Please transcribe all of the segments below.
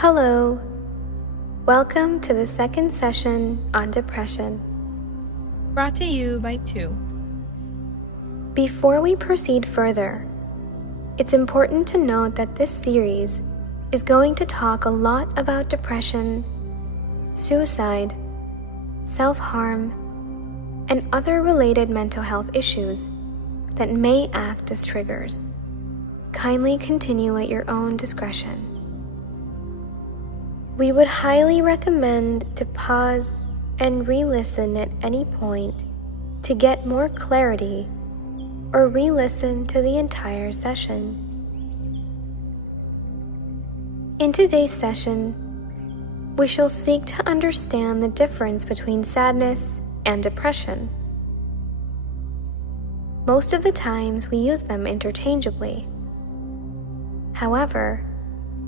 Hello, welcome to the second session on depression. Brought to you by 2. Before we proceed further, it's important to note that this series is going to talk a lot about depression, suicide, self-harm, and other related mental health issues that may act as triggers. Kindly continue at your own discretion. We would highly recommend to pause and re-listen at any point to get more clarity, or re-listen to the entire session. In today's session, we shall seek to understand the difference between sadness and depression. Most of the times we use them interchangeably. However,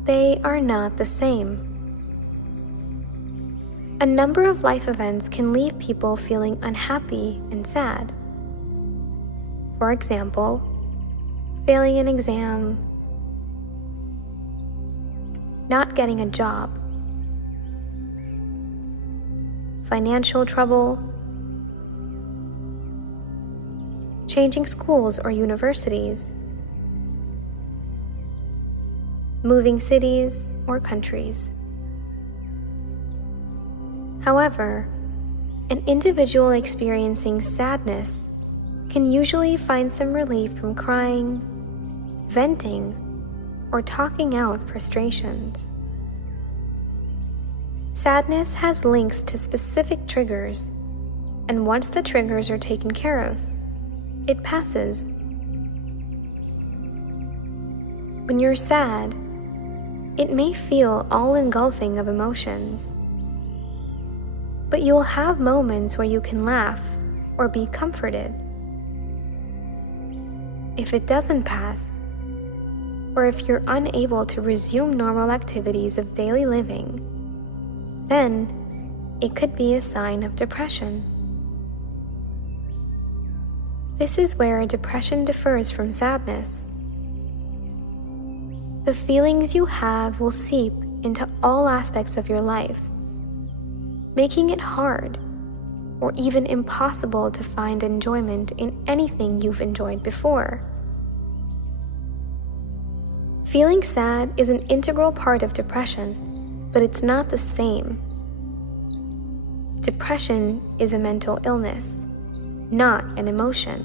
they are not the same. A number of life events can leave people feeling unhappy and sad. For example, failing an exam, not getting a job, financial trouble, changing schools or universities, moving cities or countries. However, an individual experiencing sadness can usually find some relief from crying, venting, or talking out frustrations. Sadness has links to specific triggers, and once the triggers are taken care of, it passes. When you're sad, it may feel all-engulfing of emotions, but you'll have moments where you can laugh or be comforted. If it doesn't pass, or if you're unable to resume normal activities of daily living, then it could be a sign of depression. This is where depression differs from sadness. The feelings you have will seep into all aspects of your life, making it hard or even impossible to find enjoyment in anything you've enjoyed before. Feeling sad is an integral part of depression, but it's not the same. Depression is a mental illness, not an emotion.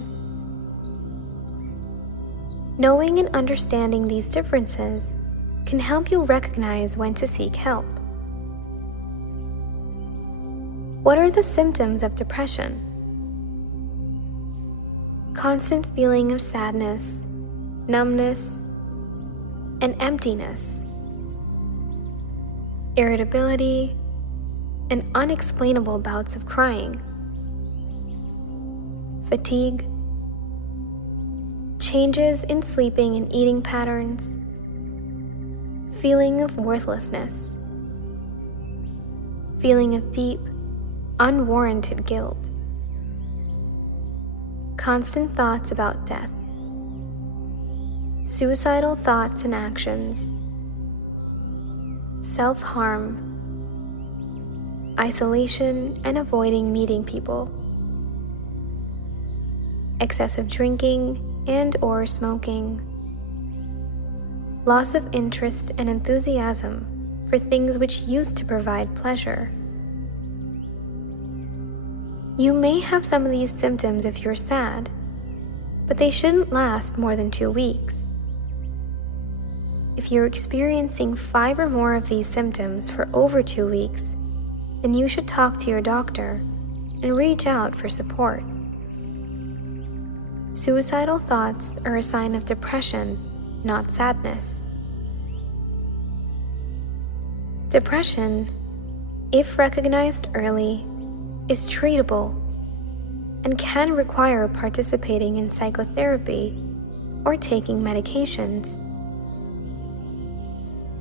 Knowing and understanding these differences can help you recognize when to seek help. What are the symptoms of depression? Constant feeling of sadness, numbness, and emptiness, irritability, and unexplainable bouts of crying, fatigue, changes in sleeping and eating patterns, feeling of worthlessness, feeling of deep, unwarranted guilt, constant thoughts about death, suicidal thoughts and actions, self-harm, isolation and avoiding meeting people, excessive drinking and/or smoking, loss of interest and enthusiasm for things which used to provide pleasure. You may have some of these symptoms if you're sad, but they shouldn't last more than 2 weeks. If you're experiencing 5 or more of these symptoms for over 2 weeks, then you should talk to your doctor and reach out for support. Suicidal thoughts are a sign of depression, not sadness. Depression, if recognized early, is treatable and can require participating in psychotherapy or taking medications.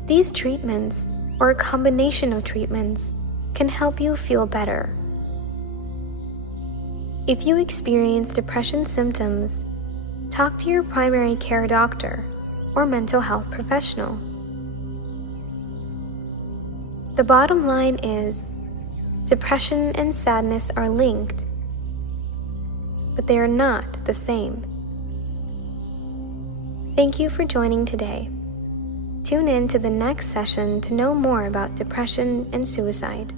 These treatments, or a combination of treatments, can help you feel better. If you experience depression symptoms, talk to your primary care doctor or mental health professional. The bottom line is, depression and sadness are linked, but they are not the same. Thank you for joining today. Tune in to the next session to know more about depression and suicide.